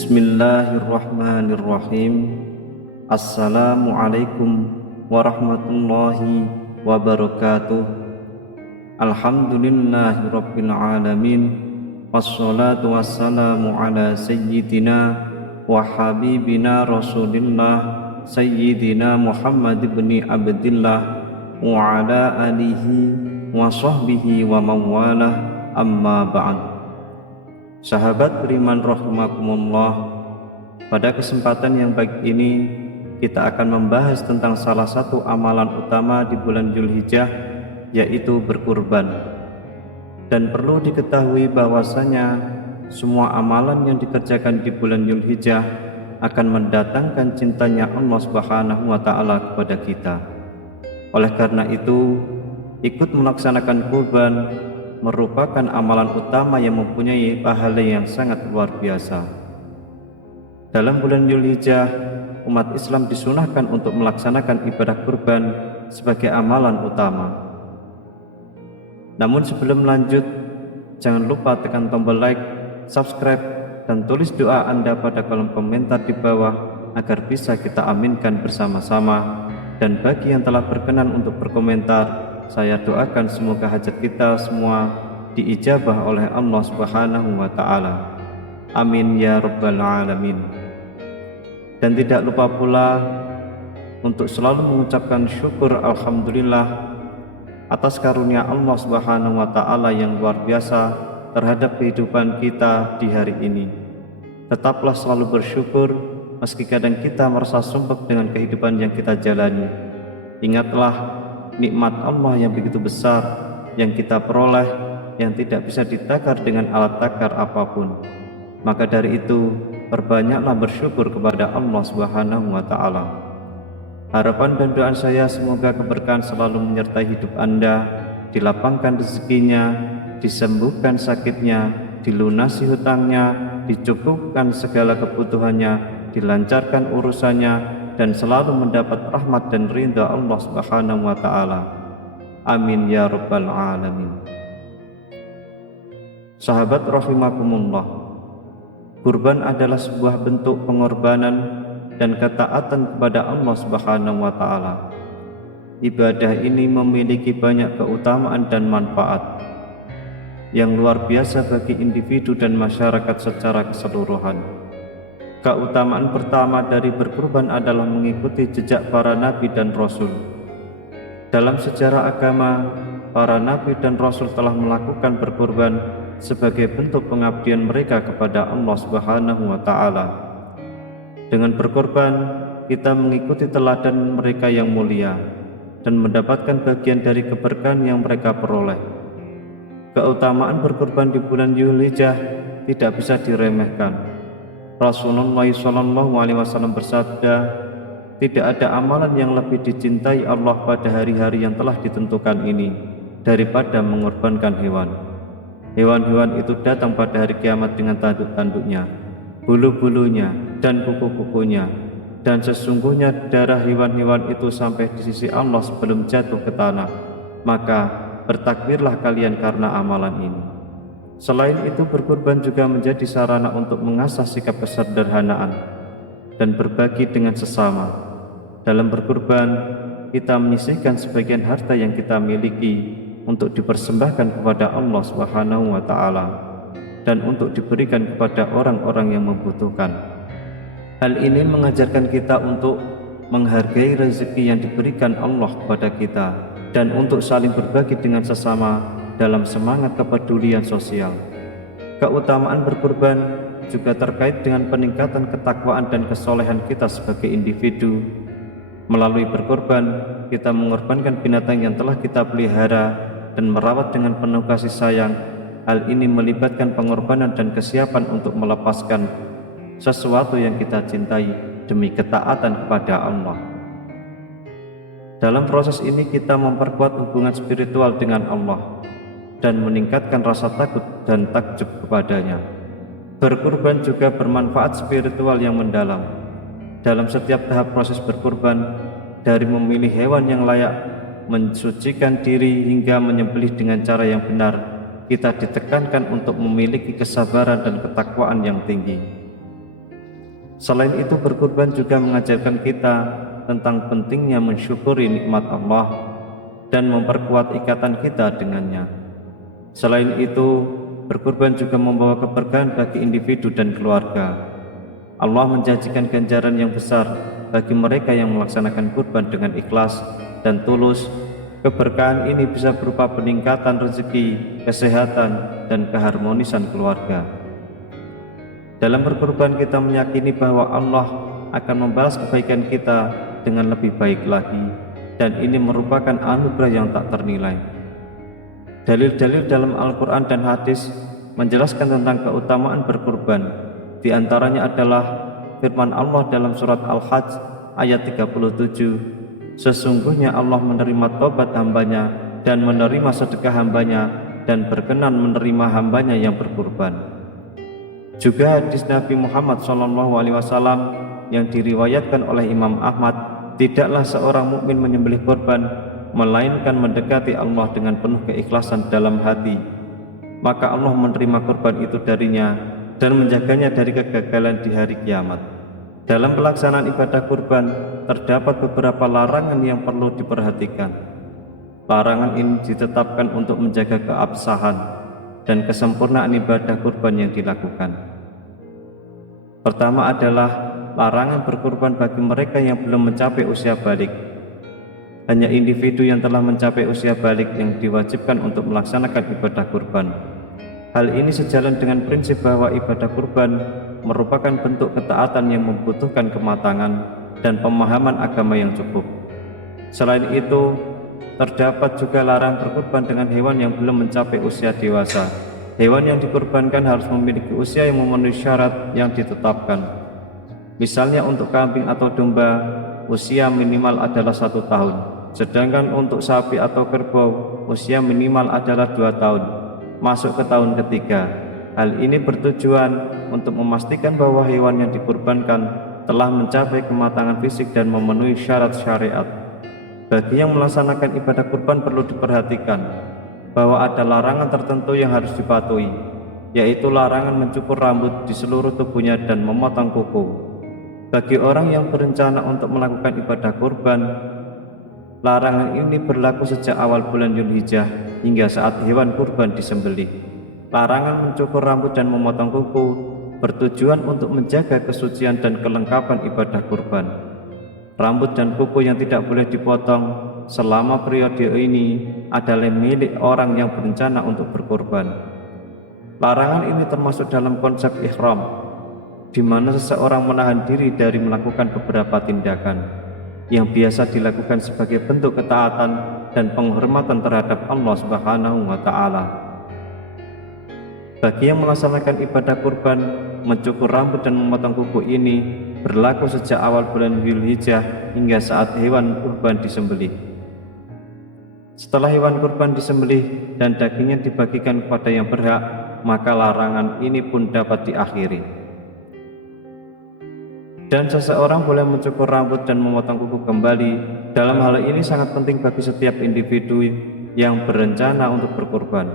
Bismillahirrahmanirrahim. Assalamualaikum warahmatullahi wabarakatuh. Alhamdulillahirabbil alamin. Wassalatu wassalamu ala sayyidina wa habibina Rasulillah Sayyidina Muhammad ibn Abdillah wa ala alihi wa sahbihi wa mawalah, amma ba'd. Sahabat beriman rahimakumullah, pada kesempatan yang baik ini kita akan membahas tentang salah satu amalan utama di bulan Dzulhijjah, yaitu berkurban. Dan perlu diketahui bahwasanya semua amalan yang dikerjakan di bulan Dzulhijjah akan mendatangkan cintanya Allah Subhanahu wa taala kepada kita. Oleh karena itu, ikut melaksanakan kurban merupakan amalan utama yang mempunyai pahala yang sangat luar biasa. Dalam bulan Dzulhijjah, umat Islam disunahkan untuk melaksanakan ibadah kurban sebagai amalan utama. Namun sebelum lanjut, jangan lupa tekan tombol like, subscribe, dan tulis doa Anda pada kolom komentar di bawah agar bisa kita aminkan bersama-sama. Dan bagi yang telah berkenan untuk berkomentar, saya doakan semoga hajat kita semua diijabah oleh Allah Subhanahu wa taala. Amin ya rabbal alamin. Dan tidak lupa pula untuk selalu mengucapkan syukur alhamdulillah atas karunia Allah Subhanahu wa taala yang luar biasa terhadap kehidupan kita di hari ini. Tetaplah selalu bersyukur meski kadang kita merasa sumpek dengan kehidupan yang kita jalani. Ingatlah nikmat Allah yang begitu besar yang kita peroleh, yang tidak bisa ditakar dengan alat takar apapun. Maka dari itu, perbanyaklah bersyukur kepada Allah Subhanahu wa taala. Harapan dan doa saya semoga keberkahan selalu menyertai hidup Anda, dilapangkan rezekinya, disembuhkan sakitnya, dilunasi hutangnya, dicukupkan segala kebutuhannya, dilancarkan urusannya, dan selalu mendapat rahmat dan ridha Allah Subhanahu wa taala. Amin ya rabbal alamin. Sahabat rahimakumullah, kurban adalah sebuah bentuk pengorbanan dan ketaatan kepada Allah Subhanahu wa taala. Ibadah ini memiliki banyak keutamaan dan manfaat yang luar biasa bagi individu dan masyarakat secara keseluruhan. Keutamaan pertama dari berkurban adalah mengikuti jejak para nabi dan rasul. Dalam sejarah agama, para nabi dan rasul telah melakukan berkurban sebagai bentuk pengabdian mereka kepada Allah Subhanahu wa taala. Dengan berkorban, kita mengikuti teladan mereka yang mulia dan mendapatkan bagian dari keberkahan yang mereka peroleh. Keutamaan berkorban di bulan Dzulhijjah tidak bisa diremehkan. Rasulullah SAW bersabda, tidak ada amalan yang lebih dicintai Allah pada hari-hari yang telah ditentukan ini daripada mengorbankan hewan. Hewan-hewan itu datang pada hari kiamat dengan tanduk-tanduknya, bulu-bulunya, dan kuku-kukunya, dan sesungguhnya darah hewan-hewan itu sampai di sisi Allah sebelum jatuh ke tanah. Maka bertakbirlah kalian karena amalan ini. Selain itu, berkurban juga menjadi sarana untuk mengasah sikap kesederhanaan dan berbagi dengan sesama. Dalam berkurban, kita menyisihkan sebagian harta yang kita miliki untuk dipersembahkan kepada Allah Subhanahu wa taala dan untuk diberikan kepada orang-orang yang membutuhkan. Hal ini mengajarkan kita untuk menghargai rezeki yang diberikan Allah kepada kita dan untuk saling berbagi dengan sesama dalam semangat kepedulian sosial. Keutamaan berkurban juga terkait dengan peningkatan ketakwaan dan kesolehan kita sebagai individu. Melalui berkorban, kita mengorbankan binatang yang telah kita pelihara dan merawat dengan penuh kasih sayang. Hal ini melibatkan pengorbanan dan kesiapan untuk melepaskan sesuatu yang kita cintai demi ketaatan kepada Allah. Dalam proses ini kita memperkuat hubungan spiritual dengan Allah dan meningkatkan rasa takut dan takjub kepadanya. Berkurban juga bermanfaat spiritual yang mendalam. Dalam setiap tahap proses berkurban, dari memilih hewan yang layak, mensucikan diri hingga menyembelih dengan cara yang benar, kita ditekankan untuk memiliki kesabaran dan ketakwaan yang tinggi. Selain itu, berkurban juga mengajarkan kita tentang pentingnya mensyukuri nikmat Allah dan memperkuat ikatan kita dengannya. Selain itu, berkurban juga membawa keberkahan bagi individu dan keluarga. Allah menjanjikan ganjaran yang besar bagi mereka yang melaksanakan kurban dengan ikhlas dan tulus. Keberkahan ini bisa berupa peningkatan rezeki, kesehatan, dan keharmonisan keluarga. Dalam berkurban kita meyakini bahwa Allah akan membalas kebaikan kita dengan lebih baik lagi, dan ini merupakan anugerah yang tak ternilai. Dalil-dalil dalam Al-Quran dan hadis menjelaskan tentang keutamaan berkurban. Di antaranya adalah firman Allah dalam surat Al-Hajj ayat 37, sesungguhnya Allah menerima taubat hambanya dan menerima sedekah hambanya dan berkenan menerima hambanya yang berkurban. Juga hadis Nabi Muhammad SAW yang diriwayatkan oleh Imam Ahmad, tidaklah seorang mukmin menyembelih kurban melainkan mendekati Allah dengan penuh keikhlasan dalam hati, maka Allah menerima kurban itu darinya dan menjaganya dari kegagalan di hari kiamat. Dalam pelaksanaan ibadah kurban terdapat beberapa larangan yang perlu diperhatikan. Larangan ini ditetapkan untuk menjaga keabsahan dan kesempurnaan ibadah kurban yang dilakukan. Pertama adalah larangan berkurban bagi mereka yang belum mencapai usia balik. Hanya individu yang telah mencapai usia balik yang diwajibkan untuk melaksanakan ibadah kurban. Hal ini sejalan dengan prinsip bahwa ibadah kurban merupakan bentuk ketaatan yang membutuhkan kematangan dan pemahaman agama yang cukup. Selain itu, terdapat juga larangan berkurban dengan hewan yang belum mencapai usia dewasa. Hewan yang dikurbankan harus memiliki usia yang memenuhi syarat yang ditetapkan. Misalnya untuk kambing atau domba, usia minimal adalah 1 tahun. Sedangkan untuk sapi atau kerbau, usia minimal adalah 2 tahun, masuk ke tahun ketiga. Hal ini bertujuan untuk memastikan bahwa hewan yang dikurbankan telah mencapai kematangan fisik dan memenuhi syarat syariat. Bagi yang melaksanakan ibadah kurban perlu diperhatikan bahwa ada larangan tertentu yang harus dipatuhi, yaitu larangan mencukur rambut di seluruh tubuhnya dan memotong kuku. Bagi orang yang berencana untuk melakukan ibadah kurban, larangan ini berlaku sejak awal bulan Dzulhijjah hingga saat hewan kurban disembelih. Larangan mencukur rambut dan memotong kuku bertujuan untuk menjaga kesucian dan kelengkapan ibadah kurban. Rambut dan kuku yang tidak boleh dipotong selama periode ini adalah milik orang yang berencana untuk berkurban. Larangan ini termasuk dalam konsep ihram, di mana seseorang menahan diri dari melakukan beberapa tindakan yang biasa dilakukan sebagai bentuk ketaatan dan penghormatan terhadap Allah Subhanahu wa Ta'ala. Bagi yang melaksanakan ibadah kurban, mencukur rambut dan memotong kuku ini berlaku sejak awal bulan Dzulhijjah hingga saat hewan kurban disembelih. Setelah hewan kurban disembelih dan dagingnya dibagikan kepada yang berhak, maka larangan ini pun dapat diakhiri. Dan seseorang boleh mencukur rambut dan memotong kuku kembali. Dalam hal ini sangat penting bagi setiap individu yang berencana untuk berkurban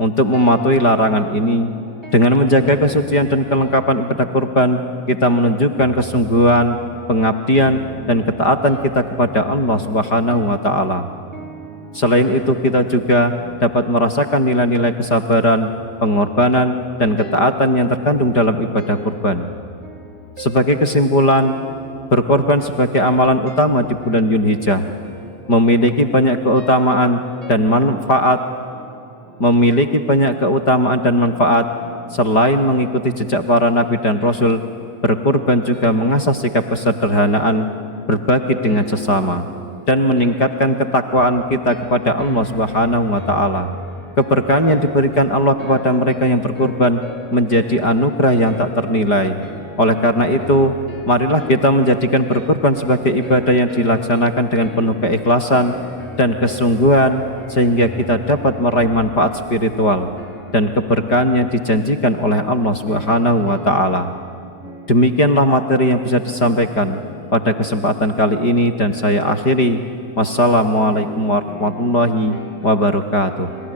untuk mematuhi larangan ini. Dengan menjaga kesucian dan kelengkapan ibadah kurban, kita menunjukkan kesungguhan, pengabdian, dan ketaatan kita kepada Allah Subhanahu wa Ta'ala. Selain itu, kita juga dapat merasakan nilai-nilai kesabaran, pengorbanan, dan ketaatan yang terkandung dalam ibadah kurban. Sebagai kesimpulan, berkorban sebagai amalan utama di bulan Dzulhijjah memiliki banyak keutamaan dan manfaat. Selain mengikuti jejak para nabi dan rasul, berkorban juga mengasah sikap kesederhanaan, berbagi dengan sesama, dan meningkatkan ketakwaan kita kepada Allah Subhanahu wa Ta'ala. Keberkahan yang diberikan Allah kepada mereka yang berkorban menjadi anugerah yang tak ternilai. Oleh karena itu, marilah kita menjadikan berkorban sebagai ibadah yang dilaksanakan dengan penuh keikhlasan dan kesungguhan, sehingga kita dapat meraih manfaat spiritual dan keberkahan yang dijanjikan oleh Allah Subhanahu wa Ta'ala. Demikianlah materi yang bisa disampaikan pada kesempatan kali ini, dan saya akhiri. Wassalamualaikum warahmatullahi wabarakatuh.